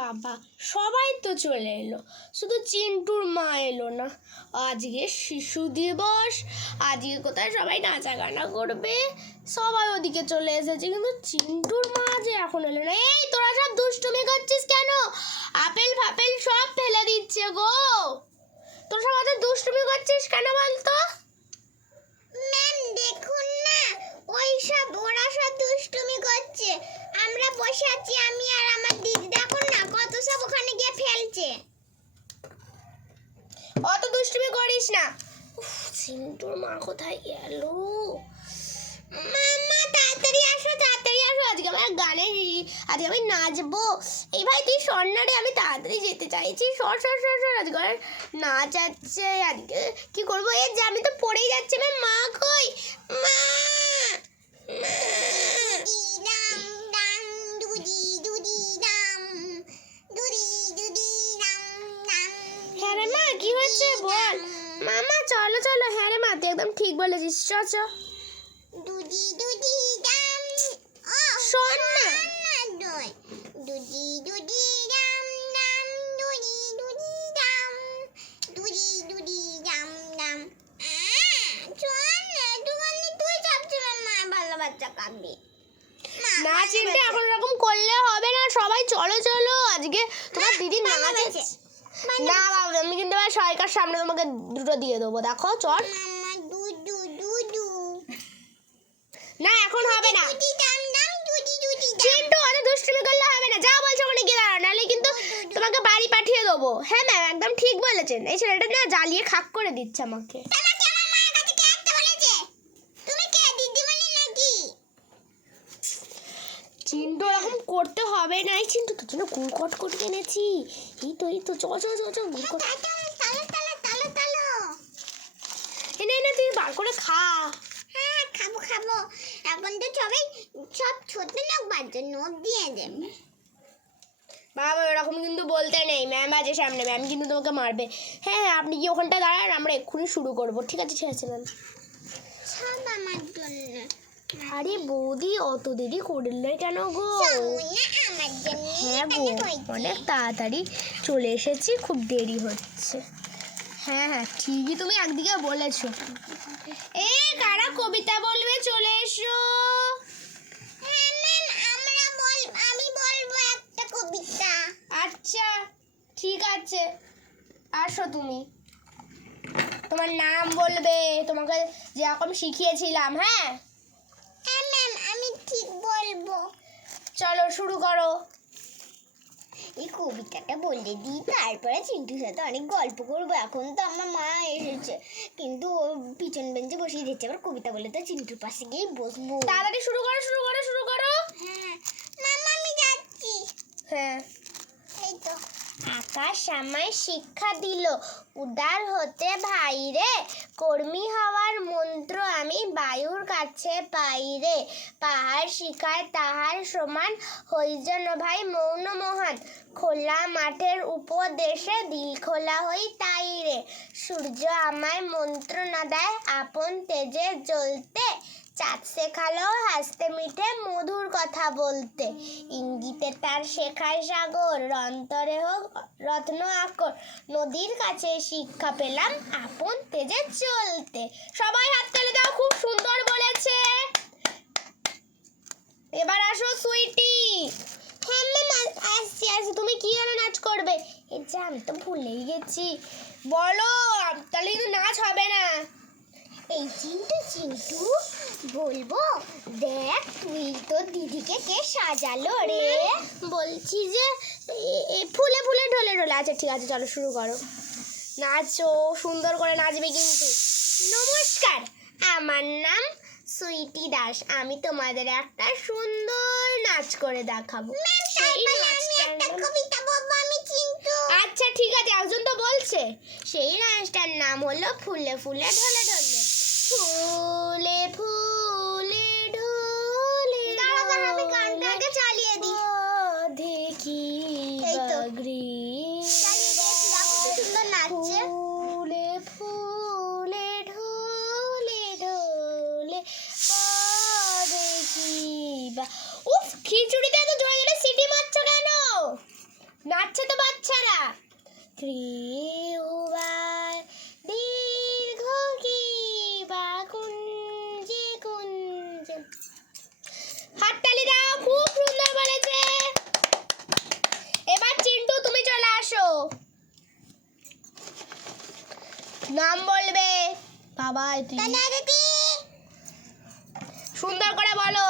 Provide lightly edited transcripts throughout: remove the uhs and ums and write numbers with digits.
বাবা, সবাই তো চলে এলো, শুধু চিন্টুর মা এলো না। আজকে শিশু দিবস, আজকে কোথায় সবাই নাচা গানা করবে, সবাই ওদিকে চলে এসেছে, কিন্তু চিন্টুর মা যে এখন এলো না। এই তোরা সব দুষ্টুমি করছিস কেন? আপেল ফাপেল সব ফেলে দিচ্ছে গো। তোরা সব এত দুষ্টুমি করছিস কেন বলতো? ম্যাম দেখুন না, ওরা সব দুষ্টুমি করছে, আমরা বসে আছি, আমি আর আমার দিদি, দেখুন না কত সব ওখানে গিয়ে ফেলছে। অত দুষ্টুমি করিস না। চিন্টুর মা কোথায় গেল? মাম্মা তাড়াতাড়ি আসো, আজকে আমার আজকে আমি নাচবো। এই ভাই তুই সর না রে, আমি তাড়াতাড়ি যেতে চাইছি, সর। আজকে নাচ আছে, আজকে কি করবো? এই যে আমি তো পড়েই যাচ্ছি। আমার মা কই? মা, হ্যাঁ রে মা, কি হয়েছে বল। মামা চলো। হ্যাঁ রে মা, তুই একদম ঠিক বলেছিস, চ দুদি দুদি দাম, শোন না। দুদি দুদি দাম দাম, দুদি দুদি দাম, দুদি দুদি দাম দাম। চল না, তুই সবসময় মা ভালো বাচ্চা কাঁদবি না। চিন্তা এখন এরকম করলে হবে না, সবাই চলো। আজকে তোমার দিদি নাচ আছে না বাবা, আমি কিন্তু সবাইকার সামনে তোমাকে দুটো দিয়ে দেবো, দেখো চল। না এখন হবে না চিন্টু, অত দুষ্টুমি করলে হবে না, যা বলছো ওখানে গিয়ে দাঁড়াও, নাহলে কিন্তু তোমাকে বাড়ি পাঠিয়ে দেবো। হ্যাঁ ম্যাম, একদম ঠিক বলেছেন। এই ছেলেটা না জ্বালিয়ে খাক করে দিচ্ছে আমাকে। চিন্টু এরকম করতে হবে না। এই চিন্টু, তোর জন্য গুড় কটকট এনেছি। এই তো চ গুড় কট এনে তুই বার করে খা। হ্যাঁ খাবো। এখন তো সব ছোট লোক বাচ্চা নোট দিয়ে দেবে। বাবা এরকম কিন্তু বলতে নেই, ম্যাম আছে সামনে, ম্যাম কিন্তু তোমাকে মারবে। হ্যাঁ আপনি কি ওখানটা দাঁড়ান, আমরা এক্ষুনি শুরু করবো। ঠিক আছে ম্যাম। সব আমার জন্য। আরে বৌদি, অত দেরি করলে কেন গো? আমার জন্য। হ্যাঁ গো, অনেক তাড়াতাড়ি চলে এসেছি, খুব দেরি হচ্ছে। হ্যাঁ ঠিকই তুমি একদিকে বলেছো। এই কারা কবিতা বলবে চলে এসো। আমি বলবো একটা কবিতা। আচ্ছা ঠিক আছে, আসো তুমি। তোমার নাম বলবে, তোমাকে যেরকম শিখিয়েছিলাম। হ্যাঁ ম্যাম আমি ঠিক বলবো। চলো শুরু করো। এই কবিতাটা বলে দিই, তারপরে চিন্টুর সাথে অনেক গল্প করবো। এখন তো আমার মা এসেছে, কিন্তু ও পিছন বেঞ্চে বসিয়ে দিচ্ছে, আবার কবিতা বলে তো চিন্টুর পাশে গিয়ে বসবো। তাড়াতাড়ি শুরু করো। হ্যাঁ মামা আমি যাচ্ছি। হ্যাঁ এই তো। আকাশ আমায় শিক্ষা দিল, উদার হতে ভাই রে, কর্মী হওয়ার মন্ত্র আমি বায়ুর কাছে পাই রে, পাহাড় শিখায় তাহার সমান, হই যেন ভাই মৌন মহান, খোলা মাঠের উপদেশে দিল খোলা হই তাই রে, সূর্য আমায় মন্ত্র না দেয় আপন তেজে জ্বলতে, চাঁদ শেখালো হাসতে মিঠে মধুর কথা বলতে, ইঙ্গিতে তার শেখায় সাগর, অন্তরে হোক রত্ন আকর, নদীর কাছে শিক্ষা পেলাম আপন তেজে চলতে। সবাই হাত তালি দাও, খুব সুন্দর বলেছে। এবার আসো সুইটি। হ্যাঁ ম্যাম আসছি। তুমি কি যেন নাচ করবে? এই যে আমি তো ভুলেই গেছি, বলো, তাহলে কিন্তু নাচ হবে না। এই চিন্টু বলবো, দেখ তুই তোর দিদিকে কে সাজালো রে। বলছি যে ফুলে ঢলে। আচ্ছা ঠিক আছে, চলো শুরু করো। নাচো, সুন্দর করে নাচবে কিন্তু। নমস্কার, আমার নাম সুইটি দাস, আমি তোমাদের একটা সুন্দর নাচ করে দেখাবো। আচ্ছা ঠিক আছে, একজন তো বলছে। সেই নাচটার নাম হলো ফুলে ঢলে। ফুলে ঢলে, আমি গানটা আগে চালিয়ে দিই। দেখি এই তো। বাগরি সুন্দর নাচছে। ফুলে ঢলে দেখি বা। উফ, খিচুড়িতে এত জোরে সিটি মারছো কেন? নাচছে তো বাচ্চারা। ত্রিভুবন দীর্ঘ কি বা কুঞ্জে কুঞ্জে। হাততালি দাও, খুব সুন্দর বলেছে। এবার চিন্টু তুমি চলে আসো, নাম বলবে। বাবা সুন্দর করে বলো।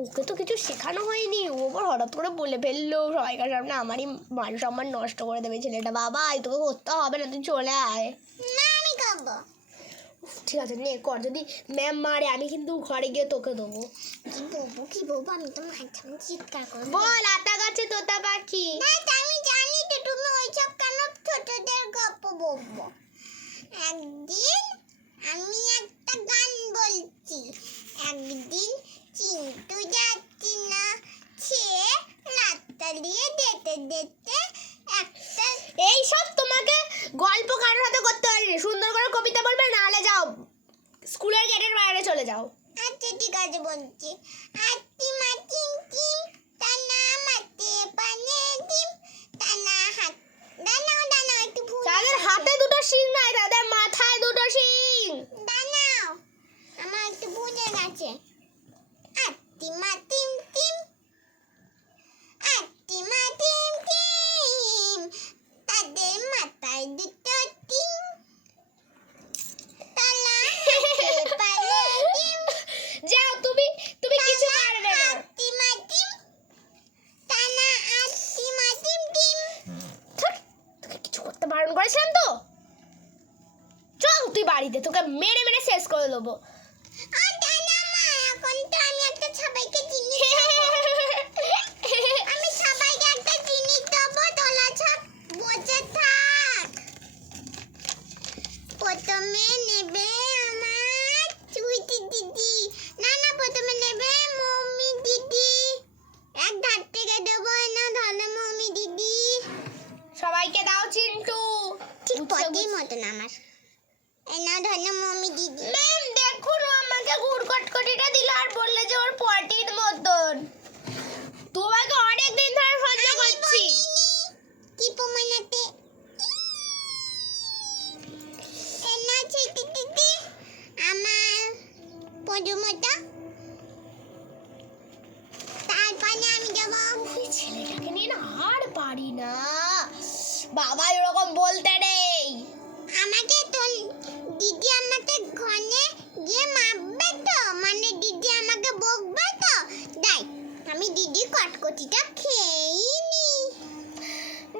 ওকে তো কিছু শেখানো হয়নি, ও আবার হঠাৎ করে বলে ফেললো সবাইকার সামনে, আমারই মান সম্মান নষ্ট করে দেবে ছেলেটা। বাবা তোকে করতে হবে না, তুই চলে আয়। না আমি করবো। ঠিক আছে নে কর, যদি ম্যাম মারে আমি কিন্তু ঘরে গিয়ে তোকে দেবো। কি বলবো আমি তো মাঝখানে চিৎকার করবো। বল, আতা গাছে তোতা পাখি। না আমি জানি তো, তুমি ওইসব কেন ছোটদের গল্প বলবো। একদিন আমি একটা গান বলছি। একদিন চিন্টু যাচ্ছি না, সে রাস্তা দিয়ে যেতে যেতে একটা। এইসব তোমাকে গল্প কারোর হাতে করতে পারি, সুন্দর করে কবিতা বলবে, নাহলে যাও স্কুলের গেটের বাইরে চলে যাও। আচ্ছা ঠিক আছে বলছি। হাতি মাটিম টিম টানা মাতে পানে ডিম টানা হাত। দাঁড়াও দাঁড়াও একটু ভুল। তাদের হাতে দুটো শিং নাই, তাদের মাথায় দুটো শিং। দাঁড়াও, আমার একটু ভুলে গেছে। হাতি মাটিম টিম হাতি মাটিম টিম তাদের মাথায় দুটো টিম টানা হাতে পানে ডিম। যাও তুমি, তুমি কিছু পারবে না। হাতি মাটিম টানা হাতি মাটিম টিম। থাক, তোকে কিছু করতে বারণ করেছিলাম তো। চল তুই বাড়িতে, তোকে মেরে মেরে শেষ করে দেবো। আর দাঁড়া মা, এখন তো আমি একটা সবাইকে জিনিস দেবো। আমি সবাইকে একটা জিনিস দেবো, তোলা সব বসে থাক। প্রথমে নেবে আমার সুইটি দিদি। না না, প্রথমে নেবে মম্মি দিদি। এক ধার থেকে দেবো, না ধরো মম্মি দিদি। সবাইকে দাও চিন্টু। ঠিক পটের মতন আমার। এই না ধরো মম্মি দিদি। ম্যাম দেখুন, ও আমাকে গুড়কটকটিটা দিল আর বললে যে ওর পটির মতন। তোমাকে অনেক দিন ধরে সহ্য করছি। কি প্রমাণাতে? এই না সুইটি দিদি, আমার পদুমতা। তারপরে আমি যাবো। ওই ছেলেটাকে নিয়ে না আর পারি না। বাবা এরকম বলতে নেই। আমাকে তো দিদি আমাকে ঘরে গিয়ে মারবে তো, মানে দিদি আমাকে বকবে তো। তাই আমি দিদি কটকটিটা খেয়েই নি।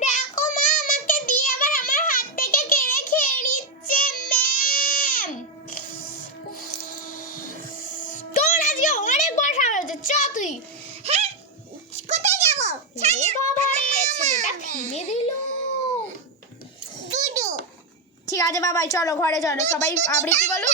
দেখো মা, আমাকে দিয়ে আবার আমার হাত থেকে কেড়ে খেয়ে নিচ্ছে ম্যাম। তোর আজকে অনেক বসা হয়েছে, চ তুই। হ্যাঁ, কোথায় যাবো? এ বাবা রে, ছেলেটা ফেলে দিল। দুদু ঠিক আছে বাবাই, চলো ঘরে চলো, সবাই আবৃত্তি বলো।